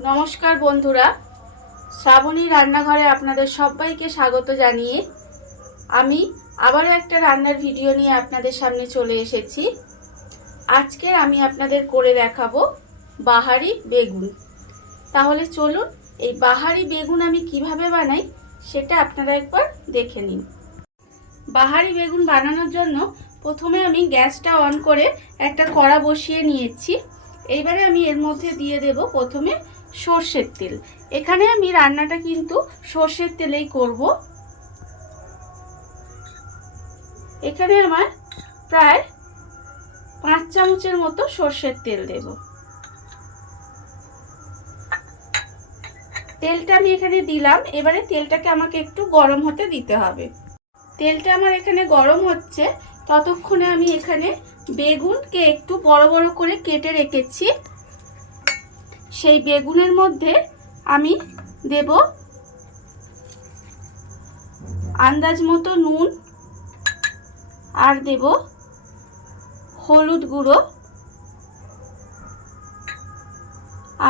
নমস্কার বন্ধুরা, শ্রাবণী রান্নাঘরে আপনাদের সবাইকে স্বাগত জানিয়ে আমি আবারও একটা রান্নার ভিডিও নিয়ে আপনাদের সামনে চলে এসেছি। আজকে আমি আপনাদের করে দেখাবো বাহারি বেগুন। তাহলে চলুন এই বাহারি বেগুন আমি কিভাবে বানাই সেটা আপনারা একবার দেখে নিন। বাহারি বেগুন বানানোর জন্য প্রথমে আমি গ্যাসটা অন করে একটা কড়া বসিয়ে নিয়েছি। এইবারে আমি এর মধ্যে দিয়ে দেব প্রথমে সর্ষের তেল। এখানে আমি রান্নাটা কিন্তু সর্ষের তেলেই করব। এখানে আমার প্রায় 5 চামচের মতো সর্ষের তেল দেব। তেলটা আমি এখানে দিলাম। এবারে তেলটাকে আমাকে একটু গরম হতে দিতে হবে। তেলটা আমার এখানে গরম হচ্ছে, ততক্ষণে আমি এখানে বেগুনকে একটু বড় বড় করে কেটে রেখেছি। সেই বেগুনের মধ্যে আমি দেব আন্দাজ মতো নুন, আর দেব হলুদ গুঁড়ো,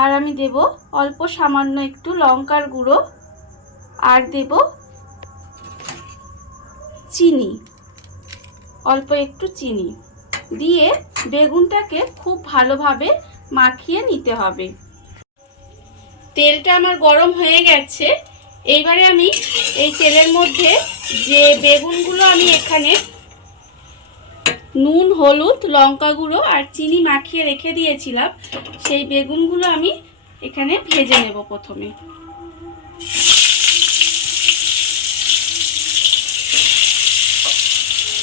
আর আমি দেব অল্প সামান্য একটু লঙ্কার গুঁড়ো, আর দেব চিনি, অল্প একটু চিনি দিয়ে বেগুনটাকে খুব ভালোভাবে মাখিয়ে নিতে হবে। তেলটা আমার গরম হয়ে গেছে। এইবারে আমি এই তেলের মধ্যে যে বেগুনগুলো আমি এখানে নুন, হলুদ, লঙ্কা গুঁড়ো আর চিনি মাখিয়ে রেখে দিয়েছিলাম, সেই বেগুনগুলো আমি এখানে ভেজে নেব। প্রথমে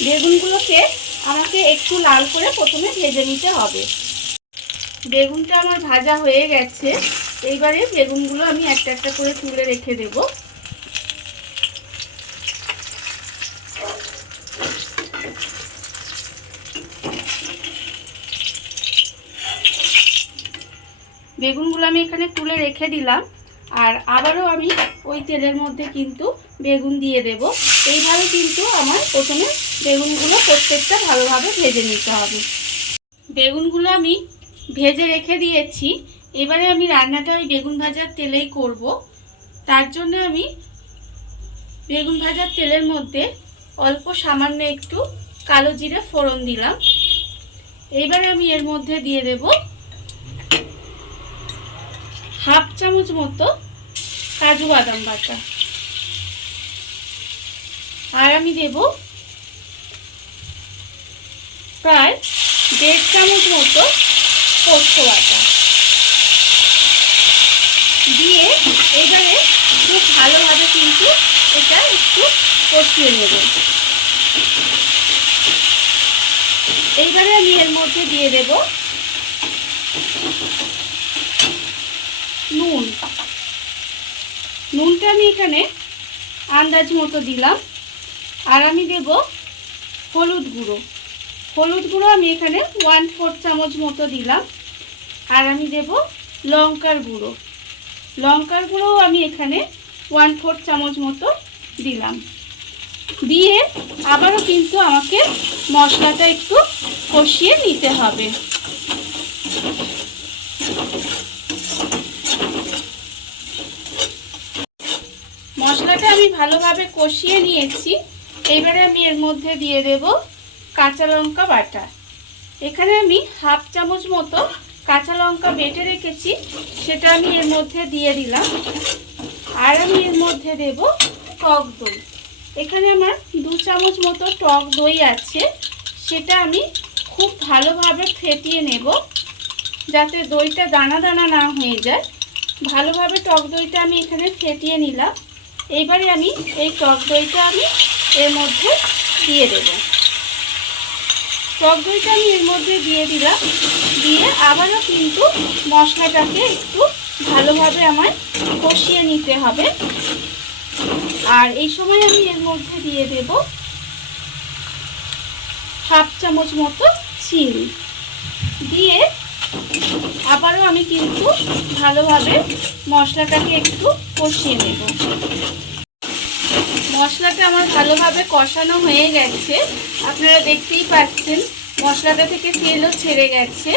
বেগুনগুলোকে আমাকে একটু লাল করে প্রথমে ভেজে নিতে হবে। বেগুনটা আমার ভাজা হয়ে গেছে। এইবারে বেগুনগুলো আমি একটা একটা করে তুলে রেখে দেব। বেগুনগুলো আমি এখানে তুলে রেখে দিলাম। আর আবারও আমি ওই তেলের মধ্যে কিন্তু বেগুন দিয়ে দেব। এইভাবে কিন্তু আমার প্রথমে বেগুনগুলো প্রত্যেকটা ভালোভাবে ভেজে নিতে হবে। বেগুনগুলো আমি ভেজে রেখে দিয়েছি। এবারে আমি রান্নাটা ওই বেগুন ভাজার তেলেই করব। তার জন্য আমি বেগুন ভাজার তেলের মধ্যে অল্প সামান্য একটু কালো জিরে ফোড়ন দিলাম। এইবারে আমি এর মধ্যে দিয়ে দেব হাফ চামচ মতো কাজু বাদাম বাটা, আর আমি দেব প্রায় 1.5 চামচ মতো পোস্ত বাটা দিয়ে এবারে খুব ভালোভাবে কিন্তু এটা একটু কষিয়ে নেব। এইবারে আমি এর মধ্যে দিয়ে দেব নুন। নুনটা আমি এখানে আন্দাজ মতো দিলাম। আর আমি দেব হলুদ গুঁড়ো। হলুদ গুঁড়ো আমি এখানে 1/4 চামচ মতো দিলাম। আর আমি দেব লঙ্কার গুঁড়ো। লঙ্কার গুঁড়োও আমি এখানে 1/4 চামচ মতো দিলাম। দিয়ে আবারও কিন্তু আমাকে মশলাটা একটু কষিয়ে নিতে হবে। মশলাটা আমি ভালোভাবে কষিয়ে নিয়েছি। এবারে আমি এর মধ্যে দিয়ে দেব কাঁচা লঙ্কা বাটা। এখানে আমি হাফ চামচ মতো কাঁচা লঙ্কা বেটে রেখেছি, সেটা আমি এর মধ্যে দিয়ে দিলাম। আর আমি এর মধ্যে দেব টক দই। এখানে আমার 2 চামচ মতো টক দই আছে, সেটা আমি খুব ভালোভাবে ফেটিয়ে নেব যাতে দইটা দানা দানা না হয়ে যায়। ভালোভাবে টক দইটা আমি এখানে ফেটিয়ে নিলাম। এইবারে আমি এই টক দইটা আমি এর মধ্যে দিয়ে দেব। টক দইটা আমি এর মধ্যে দিয়ে দিলাম। দিয়ে আবারও কিন্তু মশলাটাকে একটু ভালোভাবে আমায় কষিয়ে নিতে হবে। আর এই সময় আমি এর মধ্যে দিয়ে দেব হাফ চামচ মতো চিনি দিয়ে আবারও আমি কিন্তু ভালোভাবে মশলাটাকে একটু কষিয়ে নেব। মশলাটা আমার ভালোভাবে কষানো হয়ে গেছে, আপনারা দেখতেই পাচ্ছেন মশলাটা থেকে তেলও ছেড়ে গেছে।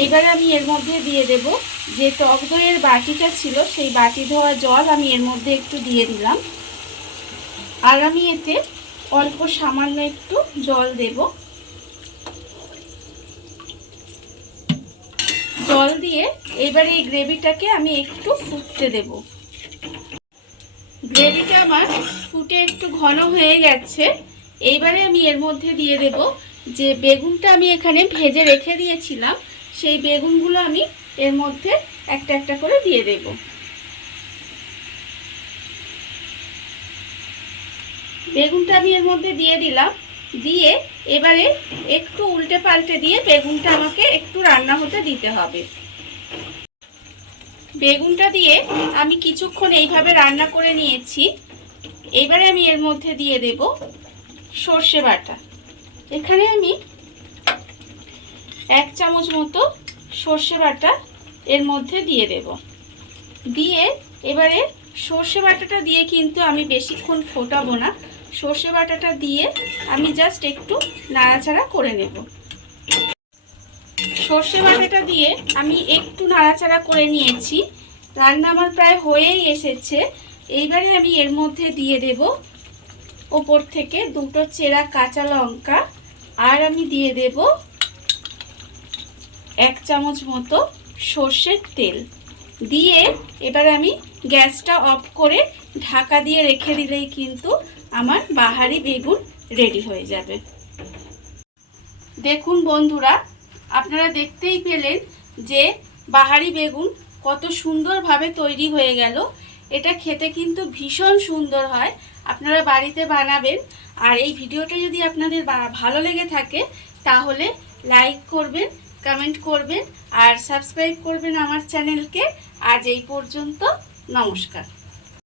এইবারে আমি এর মধ্যে দিয়ে দেব যে টক দইয়ের বাটিটা ছিল সেই বাটি ধোয়া জল আমি এর মধ্যে একটু দিয়ে দিলাম। আর আমি এতে অল্প সামান্য একটু জল দেব। জল দিয়ে এবারে এই গ্রেভিটাকে আমি একটু ফুটতে দেব। গ্রেভিটা আমার ফুটে একটু ঘন হয়ে গেছে। এইবারে আমি এর মধ্যে দিয়ে দেব যে বেগুনটা আমি এখানে ভেজে রেখে দিয়েছিলাম, সেই বেগুনগুলো আমি এর মধ্যে একটা একটা করে দিয়ে দেব। বেগুনটা আমি এর মধ্যে দিয়ে দিলাম। দিয়ে এবারে একটু উল্টে পাল্টে দিয়ে বেগুনটা আমাকে একটু রান্না হতে দিতে হবে। বেগুনটা দিয়ে আমি কিছুক্ষণ এইভাবে রান্না করে নিয়েছি। এইবারে আমি এর মধ্যে দিয়ে দেব সর্ষে বাটা। এখানে আমি 1 চামচ মতো সর্ষে বাটা এর মধ্যে দিয়ে দেব। দিয়ে এবারে সর্ষে বাটাটা দিয়ে কিন্তু আমি বেশিক্ষণ ফোটাবো না। সর্ষে বাটাটা দিয়ে আমি জাস্ট একটু নাড়াচাড়া করে নেব। সর্ষে বাটাটা দিয়ে আমি একটু নাড়াচাড়া করে নিয়েছি। রান্না আমার প্রায় হয়েই এসেছে। এইবারে আমি এর মধ্যে দিয়ে দেব ওপর থেকে 2টো চেরা কাঁচা লঙ্কা, আর আমি দিয়ে দেব 1 চামচ মতো সর্ষের তেল। দিয়ে এবার আমি গ্যাসটা অফ করে ঢাকা দিয়ে রেখে দিলেই কিন্তু আমার বাহারি বেগুন রেডি হয়ে যাবে। দেখুন বন্ধুরা, আপনারা দেখতেই পেলেন যে বাহারি বেগুন কত সুন্দরভাবে তৈরি হয়ে গেল। এটা খেতে কিন্তু ভীষণ সুন্দর হয়। আপনারা বাড়িতে বানাবেন। আর এই ভিডিওটা যদি আপনাদের ভালো লেগে থাকে তাহলে লাইক করবেন, কমেন্ট করবেন আর সাবস্ক্রাইব করবেন আমার চ্যানেলকে। আজ এই পর্যন্ত, নমস্কার।